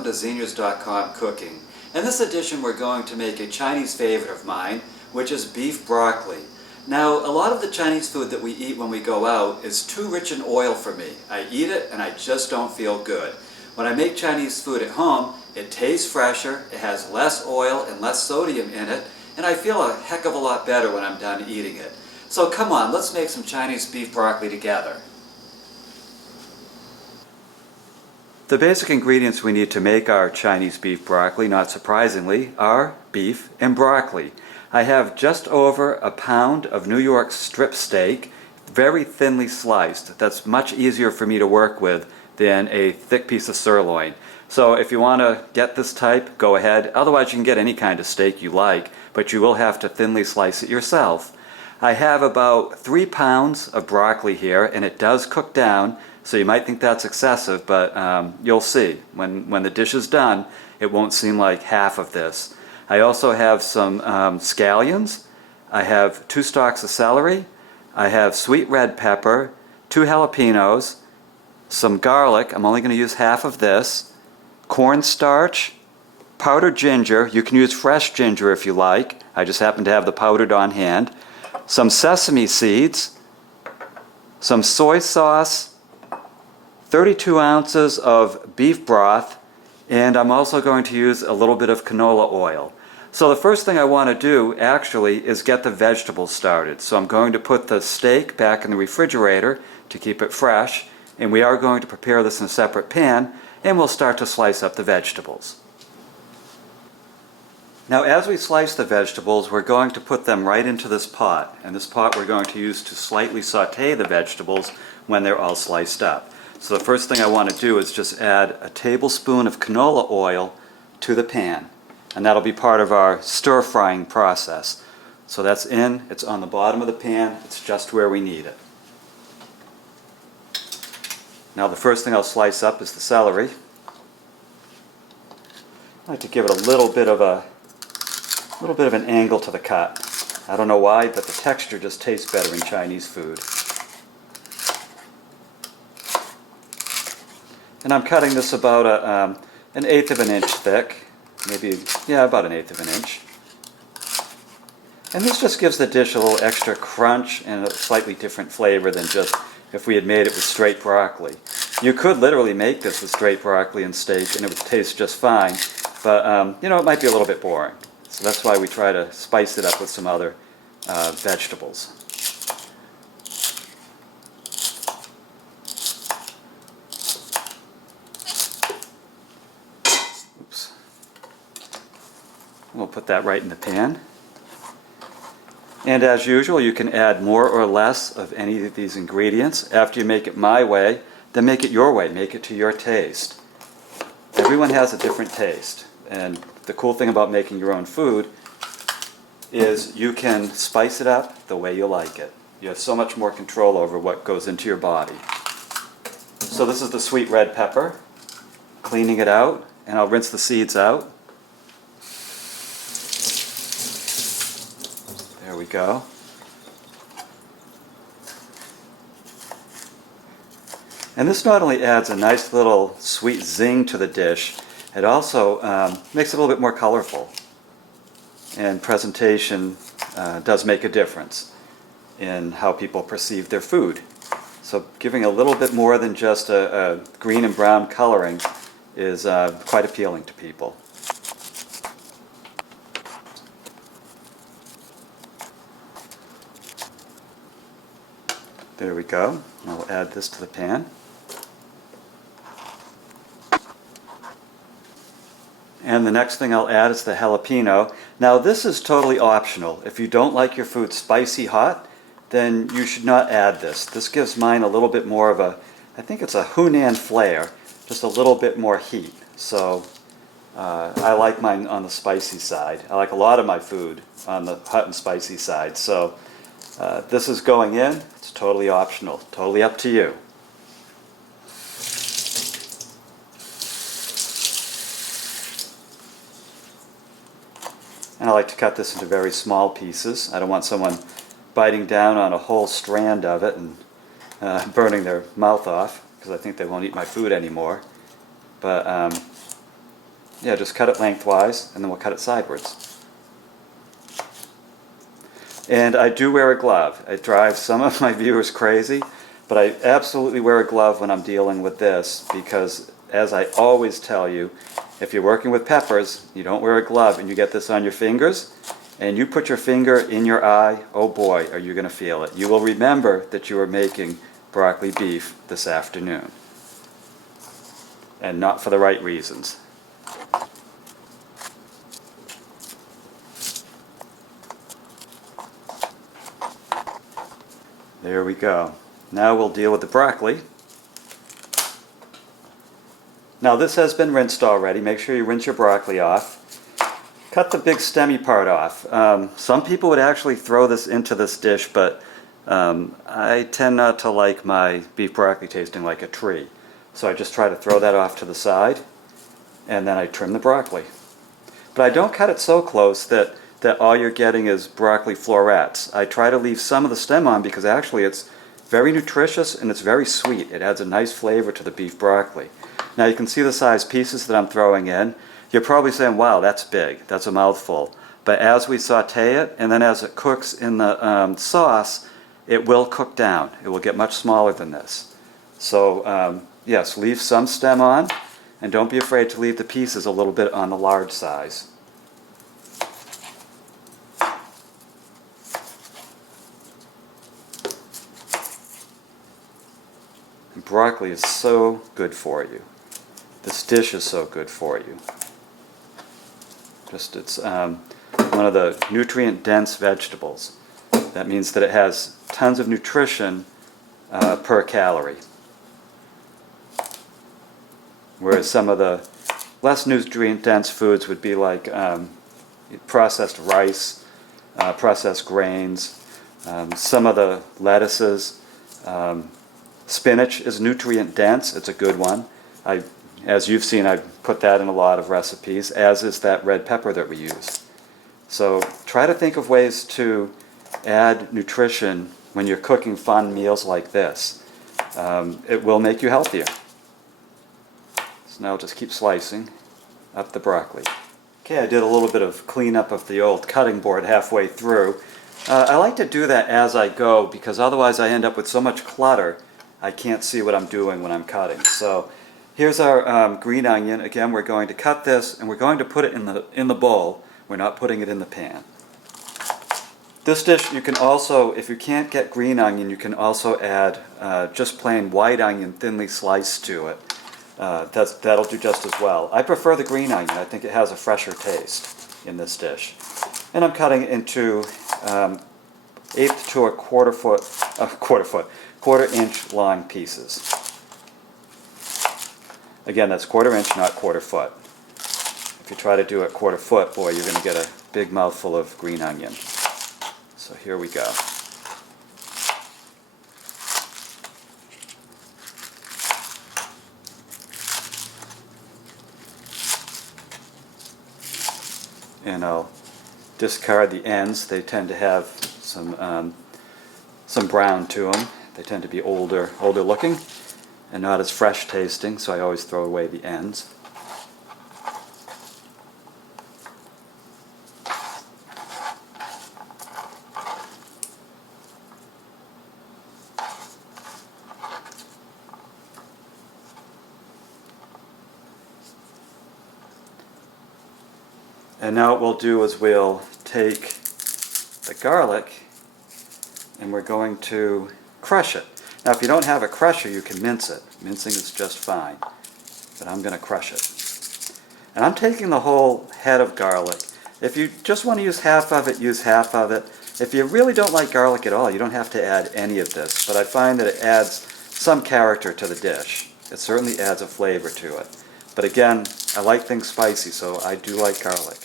welcome to Zenius.com Cooking. In this edition we're going to make a Chinese favorite of mine, which is beef broccoli. Now, a lot of the Chinese food that we eat when we go out is too rich in oil for me. I eat it and I just don't feel good. When I make Chinese food at home, it tastes fresher, it has less oil and less sodium in it, and I feel a heck of a lot better when I'm done eating it. So come on, let's make some Chinese beef broccoli together. The basic ingredients we need to make our Chinese beef broccoli, not surprisingly, are beef and broccoli. I have just over a pound of New York strip steak, very thinly sliced. That's much easier for me to work with than a thick piece of sirloin. So if you want to get this type, go ahead. Otherwise you can get any kind of steak you like, but you will have to thinly slice it yourself. I have about 3 pounds of broccoli here, and it does cook down. So you might think that's excessive, but you'll see. When the dish is done, it won't seem like half of this. I also have some scallions. I have 2 stalks of celery. I have sweet red pepper, 2 jalapenos, some garlic. I'm only going to use half of this. Cornstarch, powdered ginger. You can use fresh ginger if you like. I just happen to have the powdered on hand. Some sesame seeds, some soy sauce, 32 ounces of beef broth, and I'm also going to use a little bit of canola oil. So the first thing I want to do actually is get the vegetables started. So I'm going to put the steak back in the refrigerator to keep it fresh, and we are going to prepare this in a separate pan, and we'll start to slice up the vegetables. Now as we slice the vegetables, we're going to put them right into this pot, and this pot we're going to use to slightly saute the vegetables when they're all sliced up. So the first thing I want to do is just add a tablespoon of canola oil to the pan, and that'll be part of our stir frying process. So that's in, it's on the bottom of the pan, it's just where we need it. Now the first thing I'll slice up is the celery. I like to give it a little bit of an angle to the cut. I don't know why, but the texture just tastes better in Chinese food. And I'm cutting this about an eighth of an inch thick, maybe, yeah, about an eighth of an inch. And this just gives the dish a little extra crunch and a slightly different flavor than just if we had made it with straight broccoli. You could literally make this with straight broccoli and steak and it would taste just fine, but you know, it might be a little bit boring. So that's why we try to spice it up with some other vegetables. We'll put that right in the pan. And as usual, you can add more or less of any of these ingredients. After you make it my way, then make it your way. Make it to your taste. Everyone has a different taste. And the cool thing about making your own food is you can spice it up the way you like it. You have so much more control over what goes into your body. So this is the sweet red pepper. Cleaning it out, and I'll rinse the seeds out. There we go. And this not only adds a nice little sweet zing to the dish, it also makes it a little bit more colorful. And presentation does make a difference in how people perceive their food. So giving a little bit more than just a green and brown coloring is quite appealing to people. There we go. I'll add this to the pan. And the next thing I'll add is the jalapeno. Now this is totally optional. If you don't like your food spicy hot, then you should not add this. This gives mine a little bit more of a, I think it's a Hunan flair, just a little bit more heat. So I like mine on the spicy side. I like a lot of my food on the hot and spicy side. So this is going in. It's totally optional, totally up to you. And I like to cut this into very small pieces. I don't want someone biting down on a whole strand of it and burning their mouth off, because I think they won't eat my food anymore. But Yeah, just cut it lengthwise, and then we'll cut it sideways. And I do wear a glove. It drives some of my viewers crazy, but I absolutely wear a glove when I'm dealing with this because, as I always tell you, if you're working with peppers, you don't wear a glove and you get this on your fingers, and you put your finger in your eye, oh boy, are you going to feel it. You will remember that you were making broccoli beef this afternoon, and not for the right reasons. There we go. Now we'll deal with the broccoli. Now this has been rinsed already. Make sure you rinse your broccoli off. Cut the big stemmy part off. Some people would actually throw this into this dish, but I tend not to like my beef broccoli tasting like a tree. So I just try to throw that off to the side, and then I trim the broccoli. But I don't cut it so close that all you're getting is broccoli florets. I try to leave some of the stem on because actually it's very nutritious and it's very sweet. It adds a nice flavor to the beef broccoli. Now you can see the size pieces that I'm throwing in. You're probably saying, wow, that's big, that's a mouthful. But as we saute it, and then as it cooks in the sauce, it will cook down. It will get much smaller than this. So yes, leave some stem on, and don't be afraid to leave the pieces a little bit on the large size. And broccoli is so good for you. This dish is so good for you. It's one of the nutrient-dense vegetables. That means that it has tons of nutrition per calorie. Whereas some of the less nutrient-dense foods would be like processed rice, processed grains, some of the lettuces. Spinach is nutrient-dense. It's a good one. As you've seen, I put that in a lot of recipes, as is that red pepper that we use. So try to think of ways to add nutrition when you're cooking fun meals like this. It will make you healthier. So now just keep slicing up the broccoli. Okay, I did a little bit of cleanup of the old cutting board halfway through. I like to do that as I go because otherwise I end up with so much clutter I can't see what I'm doing when I'm cutting. So here's our green onion. Again, we're going to cut this and we're going to put it in the bowl. We're not putting it in the pan. This dish, you can also, if you can't get green onion, you can also add just plain white onion thinly sliced to it. That'll do just as well. I prefer the green onion. I think it has a fresher taste in this dish. And I'm cutting into 1/8 to a quarter inch long pieces. Again, that's 1/4 inch, not 1/4 foot. If you try to do it 1/4 foot, boy, you're going to get a big mouthful of green onion. So here we go. And I'll discard the ends. They tend to have some brown to them. They tend to be older looking and not as fresh tasting, so I always throw away the ends. And now what we'll do is we'll take the garlic and we're going to crush it. Now if you don't have a crusher, you can mince it. Mincing is just fine, but I'm going to crush it. And I'm taking the whole head of garlic. If you just want to use half of it, use half of it. If you really don't like garlic at all, you don't have to add any of this, but I find that it adds some character to the dish. It certainly adds a flavor to it. But again, I like things spicy, so I do like garlic.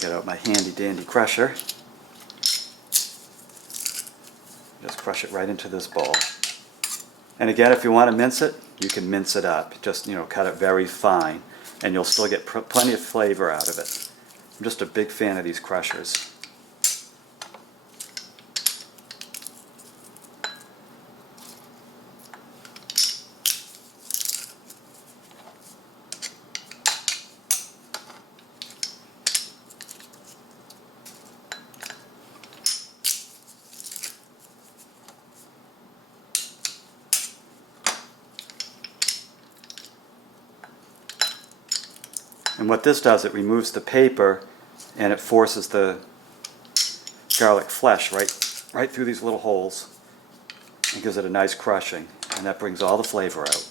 Get out my handy dandy crusher. Just crush it right into this bowl. And again, if you want to mince it, you can mince it up. Just, cut it very fine. and you'll still get plenty of flavor out of it. I'm just a big fan of these crushers. And what this does, it removes the paper and it forces the garlic flesh right through these little holes and gives it a nice crushing, and that brings all the flavor out.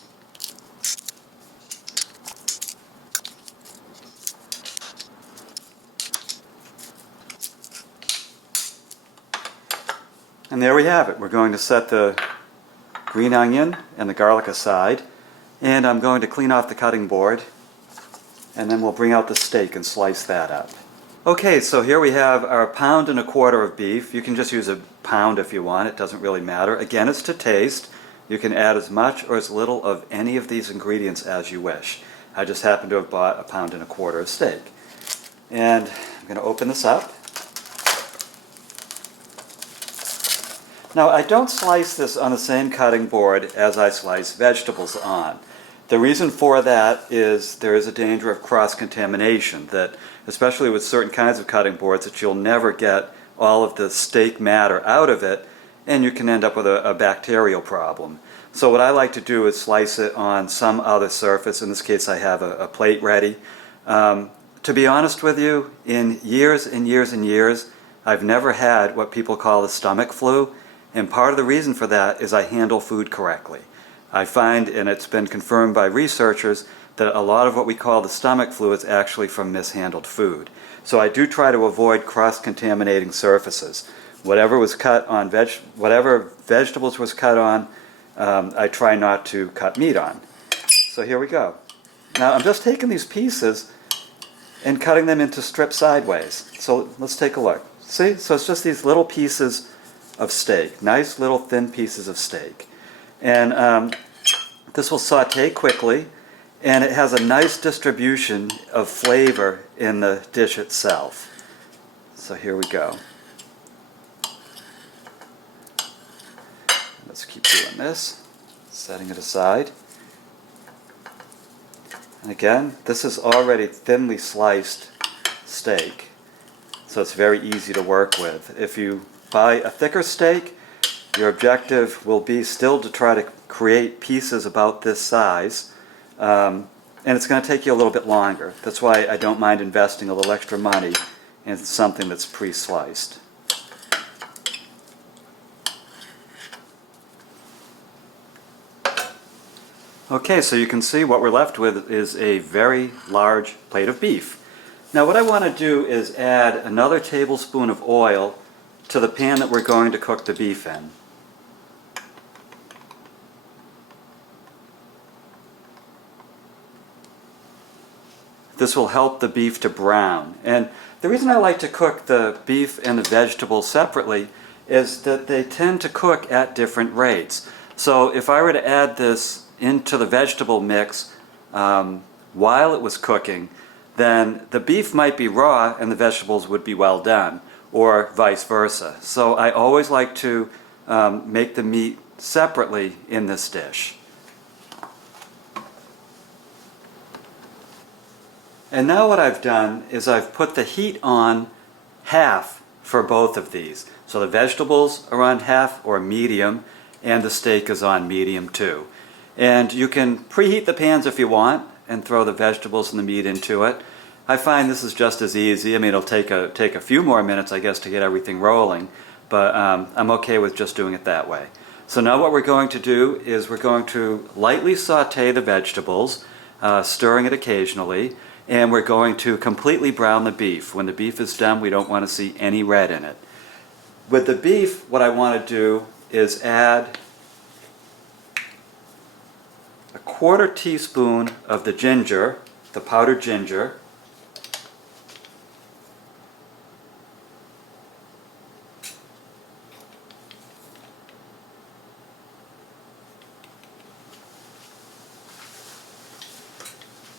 And there we have it. We're going to set the green onion and the garlic aside, and I'm going to clean off the cutting board, and then we'll bring out the steak and slice that up. Okay, so here we have our 1.25 pounds of beef. You can just use a pound if you want, it doesn't really matter. Again, it's to taste. You can add as much or as little of any of these ingredients as you wish. I just happen to have bought 1.25 pounds of steak. And I'm going to open this up. Now, I don't slice this on the same cutting board as I slice vegetables on. The reason for that is there is a danger of cross-contamination, that especially with certain kinds of cutting boards, that you'll never get all of the steak matter out of it, and you can end up with a bacterial problem. So what I like to do is slice it on some other surface. In this case, I have a plate ready. To be honest with you, in years and years and years, I've never had what people call the stomach flu, and part of the reason for that is I handle food correctly. I find, and it's been confirmed by researchers, that a lot of what we call the stomach flu is actually from mishandled food. So I do try to avoid cross-contaminating surfaces. Whatever was cut on whatever vegetables was cut on, I try not to cut meat on. So here we go. Now I'm just taking these pieces and cutting them into strips sideways. So let's take a look. See? So it's just these little pieces of steak, nice little thin pieces of steak. And this will saute quickly, and it has a nice distribution of flavor in the dish itself. So here we go. Let's keep doing this, setting it aside. And again, this is already thinly sliced steak, so it's very easy to work with. If you buy a thicker steak, your objective will be still to try to create pieces about this size, and it's going to take you a little bit longer. That's why I don't mind investing a little extra money in something that's pre-sliced. Okay, so you can see what we're left with is a very large plate of beef. Now what I want to do is add another tablespoon of oil to the pan that we're going to cook the beef in. This will help the beef to brown. And the reason I like to cook the beef and the vegetables separately is that they tend to cook at different rates. So if I were to add this into the vegetable mix while it was cooking, then the beef might be raw and the vegetables would be well done, or vice versa. So I always like to make the meat separately in this dish. And now what I've done is I've put the heat on half for both of these. So the vegetables are on half or medium, and the steak is on medium too. And you can preheat the pans if you want and throw the vegetables and the meat into it. I find this is just as easy. I mean, it'll take a few more minutes, I guess, to get everything rolling, but I'm okay with just doing it that way. So now what we're going to do is we're going to lightly saute the vegetables, stirring it occasionally, and we're going to completely brown the beef. When the beef is done, we don't want to see any red in it. With the beef, what I want to do is add a 1/4 teaspoon of the ginger, the powdered ginger,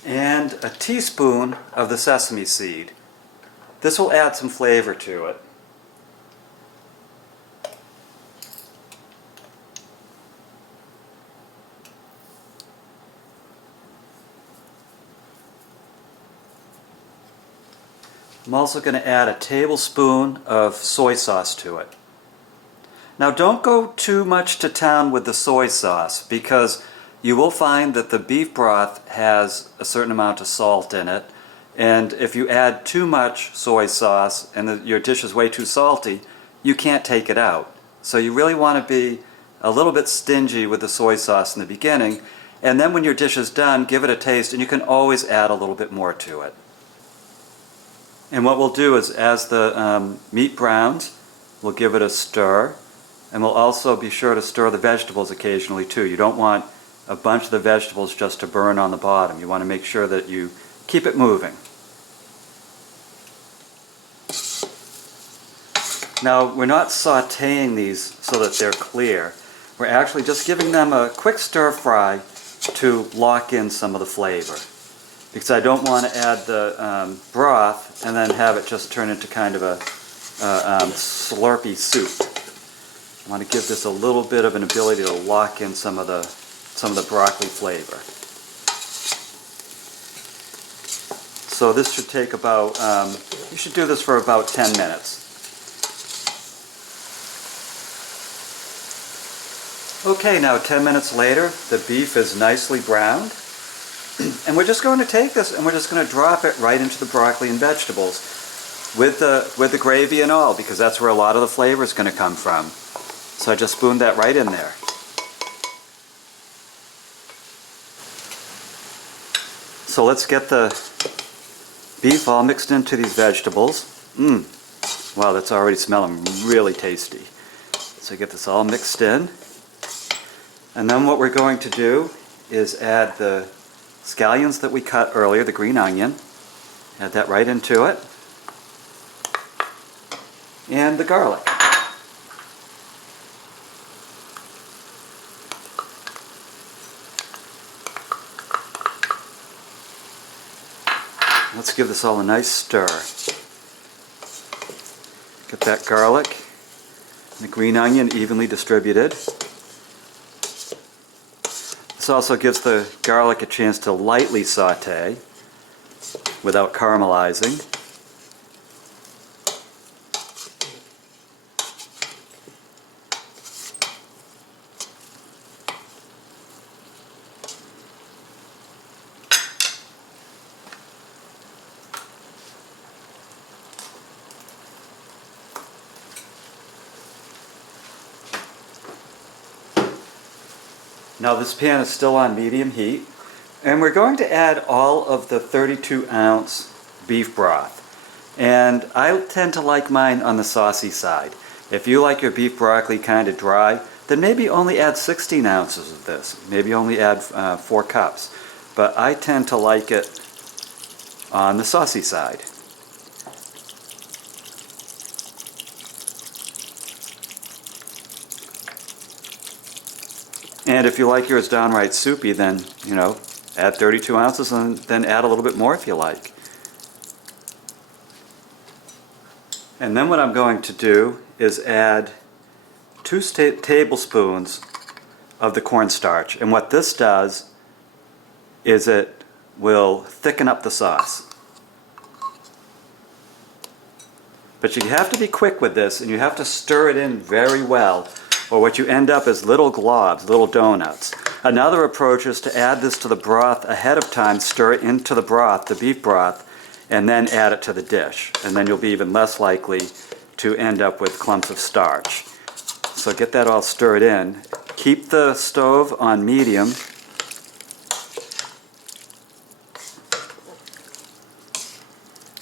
and and a teaspoon of the sesame seed. This will add some flavor to it. I'm also going to add a tablespoon of soy sauce to it. Now don't go too much to town with the soy sauce, because you will find that the beef broth has a certain amount of salt in it, and if you add too much soy sauce and your dish is way too salty, you can't take it out. So you really want to be a little bit stingy with the soy sauce in the beginning, and then when your dish is done, give it a taste, and you can always add a little bit more to it. And what we'll do is, as the meat browns, we'll give it a stir, and we'll also be sure to stir the vegetables occasionally too. You don't want a bunch of the vegetables just to burn on the bottom. You want to make sure that you keep it moving. Now, we're not sautéing these so that they're clear. We're actually just giving them a quick stir fry to lock in some of the flavor, because I don't want to add the broth and then have it just turn into kind of a slurpy soup. I want to give this a little bit of an ability to lock in some of the broccoli flavor. So this should take about, you should do this for about 10 minutes. Okay, now 10 minutes later, the beef is nicely browned. And we're just going to take this and we're just going to drop it right into the broccoli and vegetables with the gravy and all, because that's where a lot of the flavor is going to come from. So I just spooned that right in there. So let's get the beef all mixed into these vegetables. Wow, that's already smelling really tasty. So get this all mixed in. And then what we're going to do is add the scallions that we cut earlier, the green onion. Add that right into it. And the garlic. Let's give this all a nice stir. Get that garlic and the green onion evenly distributed. This also gives the garlic a chance to lightly sauté without caramelizing. Now this pan is still on medium heat, and we're going to add all of the 32-ounce beef broth. And I tend to like mine on the saucy side. If you like your beef broccoli kind of dry, then maybe only add 16 ounces of this. Maybe only add 4 cups. But I tend to like it on the saucy side. And if you like yours downright soupy, then, you know, add 32 ounces and then add a little bit more if you like. And then what I'm going to do is add 2 tablespoons of the cornstarch. And what this does is it will thicken up the sauce. But you have to be quick with this, and you have to stir it in very well, or what you end up is little globs, little donuts. Another approach is to add this to the broth ahead of time, stir it into the broth, the beef broth, and then add it to the dish. And then you'll be even less likely to end up with clumps of starch. So get that all stirred in. Keep the stove on medium.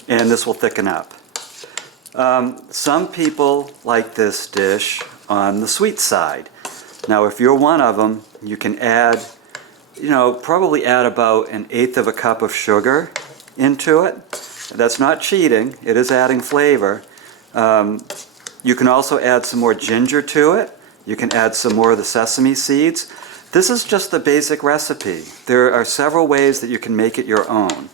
And this will thicken up. Some people like this dish on the sweet side. Now if you're one of them, you can add, probably add about 1/8 of a cup of sugar into it. That's not cheating, it is adding flavor. You can also add some more ginger to it. You can add some more of the sesame seeds. This is just the basic recipe. There are several ways that you can make it your own.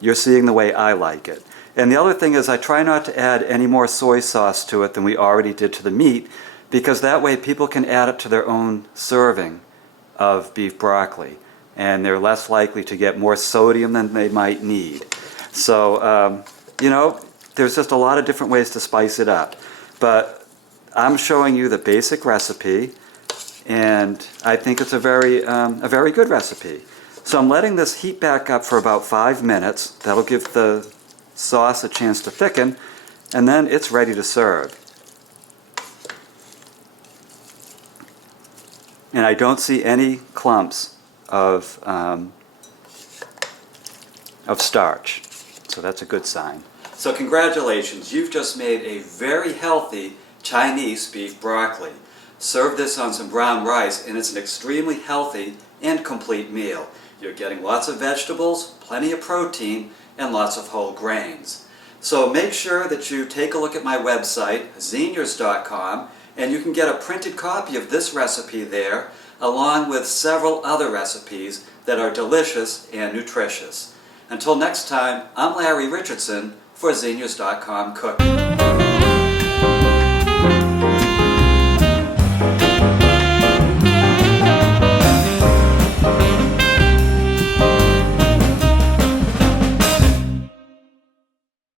You're seeing the way I like it. And the other thing is I try not to add any more soy sauce to it than we already did to the meat, because that way people can add it to their own serving of beef broccoli, and they're less likely to get more sodium than they might need. So, you know, there's just a lot of different ways to spice it up. But I'm showing you the basic recipe, and I think it's a very good recipe. So I'm letting this heat back up for about 5 minutes. That'll give the sauce a chance to thicken, and then it's ready to serve. And I don't see any clumps of starch, so that's a good sign. So congratulations, you've just made a very healthy Chinese beef broccoli. Serve this on some brown rice, and it's an extremely healthy and complete meal. You're getting lots of vegetables, plenty of protein, and lots of whole grains. So make sure that you take a look at my website, xeniors.com, and you can get a printed copy of this recipe there, along with several other recipes that are delicious and nutritious. Until next time, I'm Larry Richardson for xeniors.com Cooking.